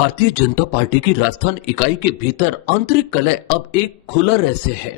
Bharatiya Janata party की राजस्थान इकाई के भीतर आंतरिक कलह अब एक खुला रहस्य है।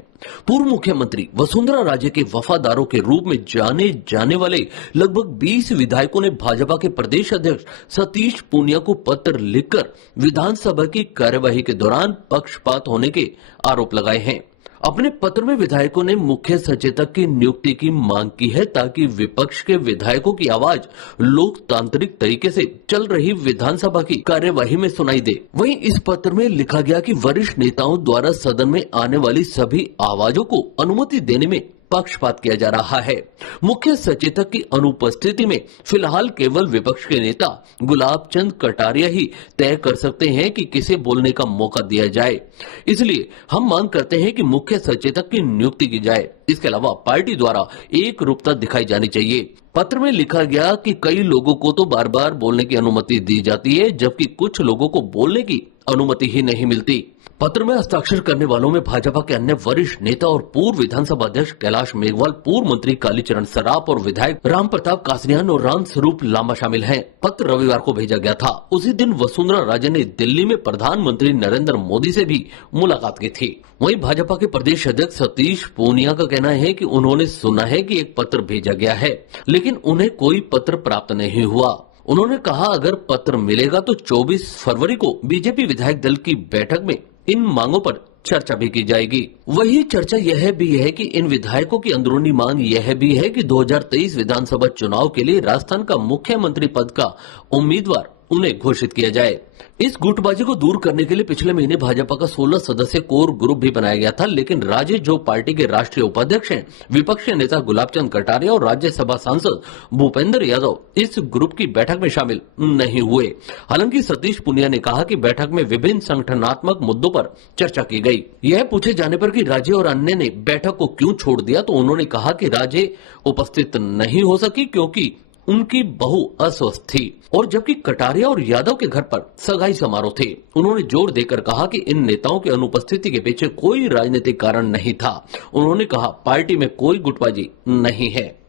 पूर्व मुख्यमंत्री वसुंधरा राजे के वफादारों के रूप में जाने जाने वाले लगभग 20 विधायकों ने भाजपा के प्रदेश अध्यक्ष सतीश पूनिया को पत्र लिखकर विधानसभा की कार्यवाही के दौरान पक्षपात होने के आरोप लगाए हैं। अपने पत्र में विधायकों ने मुख्य सचेतक की नियुक्ति की मांग की है ताकि विपक्ष के विधायकों की आवाज लोकतांत्रिक तरीके से चल रही विधानसभा की कार्यवाही में सुनाई दे। वहीं इस पत्र में लिखा गया कि वरिष्ठ नेताओं द्वारा सदन में आने वाली सभी आवाजों को अनुमति देने में पक्षपात किया जा रहा है। मुख्य सचेतक की अनुपस्थिति में फिलहाल केवल विपक्ष के नेता गुलाब चंद कटारिया ही तय कर सकते हैं कि किसे बोलने का मौका दिया जाए। इसलिए हम मांग करते हैं कि मुख्य सचेतक की नियुक्ति की जाए। इसके अलावा पार्टी द्वारा एक रूपता दिखाई जानी चाहिए। पत्र में लिखा गया कि कई लोगों को तो बार बार बोलने की अनुमति दी जाती है, जबकि कुछ लोगों को बोलने की अनुमति ही नहीं मिलती। पत्र में हस्ताक्षर करने वालों में भाजपा के अन्य वरिष्ठ नेता और पूर्व विधानसभा अध्यक्ष कैलाश मेघवाल, पूर्व मंत्री कालीचरण सराफ और विधायक राम प्रताप कासरियान और राम स्वरूप लांबा शामिल हैं। पत्र रविवार को भेजा गया था। उसी दिन वसुंधरा राजे ने दिल्ली में प्रधानमंत्री नरेंद्र मोदी से भी मुलाकात की थी। वहीं भाजपा के प्रदेश अध्यक्ष सतीश पूनिया का कहना है कि उन्होंने सुना है कि एक पत्र भेजा गया है, लेकिन उन्हें कोई पत्र प्राप्त नहीं हुआ। उन्होंने कहा अगर पत्र मिलेगा तो 24 फरवरी को बीजेपी विधायक दल की बैठक में इन मांगों पर चर्चा भी की जाएगी। वही चर्चा यह भी है कि इन विधायकों की अंदरूनी मांग यह भी है कि 2023 विधानसभा चुनाव के लिए राजस्थान का मुख्यमंत्री पद का उम्मीदवार उन्हें घोषित किया जाए। इस गुटबाजी को दूर करने के लिए पिछले महीने भाजपा का 16 सदस्य कोर ग्रुप भी बनाया गया था, लेकिन राजे जो पार्टी के राष्ट्रीय उपाध्यक्ष हैं, विपक्ष के नेता गुलाब चंद कटारिया और राज्यसभा सांसद भूपेंद्र यादव इस ग्रुप की बैठक में शामिल नहीं हुए। हालांकि सतीश पूनिया ने कहा कि बैठक में विभिन्न संगठनात्मक मुद्दों पर चर्चा की गई। यह पूछे जाने पर कि राजे और अन्य ने बैठक को क्यों छोड़ दिया, तो उन्होंने कहा कि राजे उपस्थित नहीं हो सकी क्योंकि उनकी बहू अस्वस्थ थी और जबकि कटारिया और यादव के घर पर सगाई समारोह थे। उन्होंने जोर देकर कहा कि इन नेताओं की अनुपस्थिति के पीछे कोई राजनीतिक कारण नहीं था। उन्होंने कहा पार्टी में कोई गुटबाजी नहीं है।